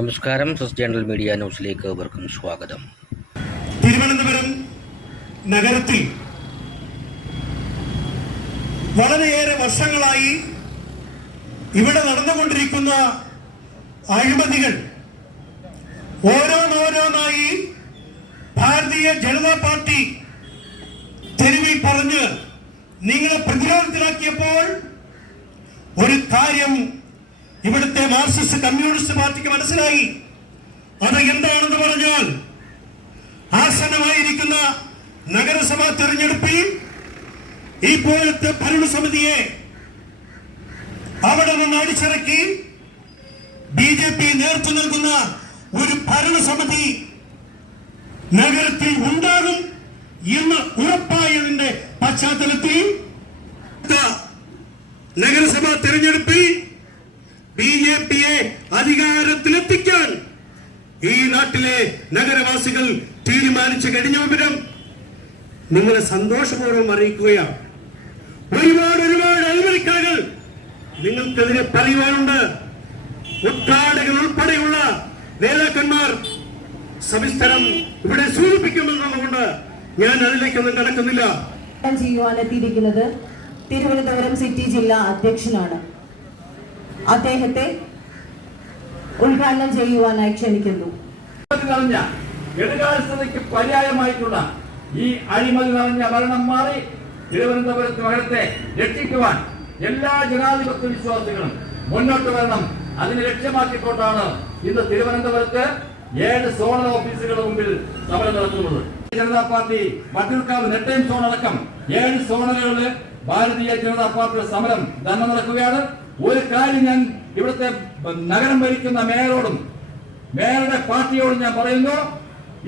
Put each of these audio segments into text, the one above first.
നമസ്കാരം. സസ് general media ന്യൂസിലേക്ക് അവർക്കും സ്വാഗതം. തിരുവനന്തപുരം നഗരത്തിൽ വളരെയേറെ വർഷങ്ങളായി ഇവിടെ നടന്നുകൊണ്ടിരിക്കുന്ന അഴിമതികൾ ഓരോന്നോരോന്നായി ഭാരതീയ ജനതാ പാർട്ടി തെരുവിൽ പറഞ്ഞ് നിങ്ങളെ പ്രതിരോധത്തിലാക്കിയപ്പോൾ ഒരു കാര്യം ഇവിടുത്തെ മാർക്സിസ്റ്റ് കമ്മ്യൂണിസ്റ്റ് പാർട്ടിക്ക് മനസ്സിലായി. അത് എന്താണെന്ന് പറഞ്ഞാൽ ആസന്നമായിരിക്കുന്ന നഗരസഭാ തെരഞ്ഞെടുപ്പിൽ ഇപ്പോഴത്തെ ഭരണസമിതിയെ അവിടെ നിന്ന് അടിച്ചിറക്കി ബി ജെ പി നേതൃത്വം നൽകുന്ന ഒരു ഭരണസമിതി നഗരത്തിൽ ഉണ്ടാകും എന്ന് ഉറപ്പായതിന്റെ പശ്ചാത്തലത്തിൽ നഗരസഭാ തെരഞ്ഞെടുപ്പിൽ ജെ പിയെ അധികാരത്തിലെത്തിക്കാൻ ഈ നാട്ടിലെ നഗരവാസികൾ തീരുമാനിച്ചു കഴിഞ്ഞ വിവരം നിങ്ങളെ സന്തോഷപൂർവം അറിയിക്കുകയാണ്. ഒരുപാട് ഒരുപാട് അഴിമതിക്കാകൾ നിങ്ങൾക്കെതിരെ പറയുവാനുണ്ട് ഉദ്ഘാടകർ ഉൾപ്പെടെയുള്ള നേതാക്കന്മാർ സവിസ്തരം ഇവിടെ സൂചിപ്പിക്കുമെന്നുള്ളതുകൊണ്ട് ഞാൻ അതിലേക്കൊന്നും കടക്കുന്നില്ല. ചെയ്യുവാനെത്തിയിരിക്കുന്നത് തിരുവനന്തപുരം സിറ്റി ജില്ലാ അധ്യക്ഷനാണ്. അദ്ദേഹത്തെ ഉദ്ഘാടനം ചെയ്യുവാനായി ക്ഷണിക്കുന്നു. പര്യായമായിട്ടുള്ള ഈ അഴിമതി നിറഞ്ഞ ഭരണം മാറി തിരുവനന്തപുരത്ത് നഗരത്തെ രക്ഷിക്കുവാൻ എല്ലാ ജനാധിപത്യ വിശ്വാസികളും മുന്നോട്ട് വരണം. അതിന് ലക്ഷ്യമാക്കിക്കൊണ്ടാണ് ഇന്ന് തിരുവനന്തപുരത്ത് ഏഴ് സോണൽ ഓഫീസുകളുടെ മുമ്പിൽ സമരം നടത്തുന്നത്. ജനതാ പാർട്ടി വട്ടിയൂർക്കാവ് നെട്ടയം സോൺ അടക്കം ഏഴ് സോണലുകളിൽ ഭാരതീയ ജനതാ പാർട്ടിയുടെ സമരം തന്നെ നടക്കുകയാണ് ഒരു കാര്യം ഞാൻ ഇവിടുത്തെ നഗരം ഭരിക്കുന്ന മേയറോടും മേയറുടെ പാർട്ടിയോടും ഞാൻ പറയുന്നു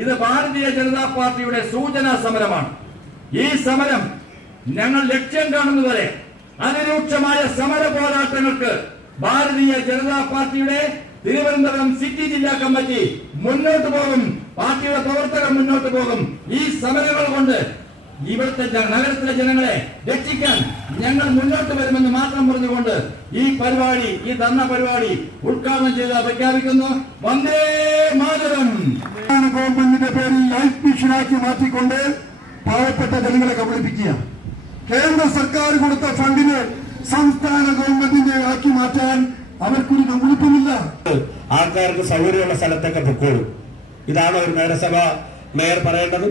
ഇത് ഭാരതീയ ജനതാ പാർട്ടിയുടെ സൂചനാ സമരമാണ്. ഈ സമരം ഞങ്ങൾ ലക്ഷ്യം കാണുന്നതുവരെ അതിരൂക്ഷമായ സമര പോരാട്ടങ്ങൾക്ക് ഭാരതീയ ജനതാ പാർട്ടിയുടെ തിരുവനന്തപുരം സിറ്റി ജില്ലാ കമ്മിറ്റി മുന്നോട്ട് പോകും പാർട്ടിയുടെ പ്രവർത്തകർ മുന്നോട്ട് പോകും. ഈ സമരങ്ങൾ കൊണ്ട് ഇവിടുത്തെ നഗരത്തിലെ ജനങ്ങളെ രക്ഷിക്കാൻ ഞങ്ങൾ മുന്നോട്ട് വരുമെന്ന് മാത്രം പറഞ്ഞുകൊണ്ട് ഈ പരിപാടി ഈ ധർണ പരിപാടി ഉദ്ഘാടനം ചെയ്ത് പ്രഖ്യാപിക്കുന്നു. വന്ദേ മാതരം. ഗവൺമെന്റിന്റെ പേരിൽ ലൈഫ് മിഷനാക്കി മാറ്റിക്കൊണ്ട് പാവപ്പെട്ട ജനങ്ങളെ കബളിപ്പിക്കുക. കേന്ദ്ര സർക്കാർ കൊടുത്ത ഫണ്ടിന് സംസ്ഥാന ഗവൺമെന്റിന്റെ ആക്കി മാറ്റാൻ അവർക്കൊരു കമ്പിളിപ്പമില്ല ആൾക്കാർക്ക് സൗകര്യമുള്ള സ്ഥലത്തൊക്കെ പൊക്കോളും. ഇതാണ് ഒരു നഗരസഭ മേയർ പറയേണ്ടത്.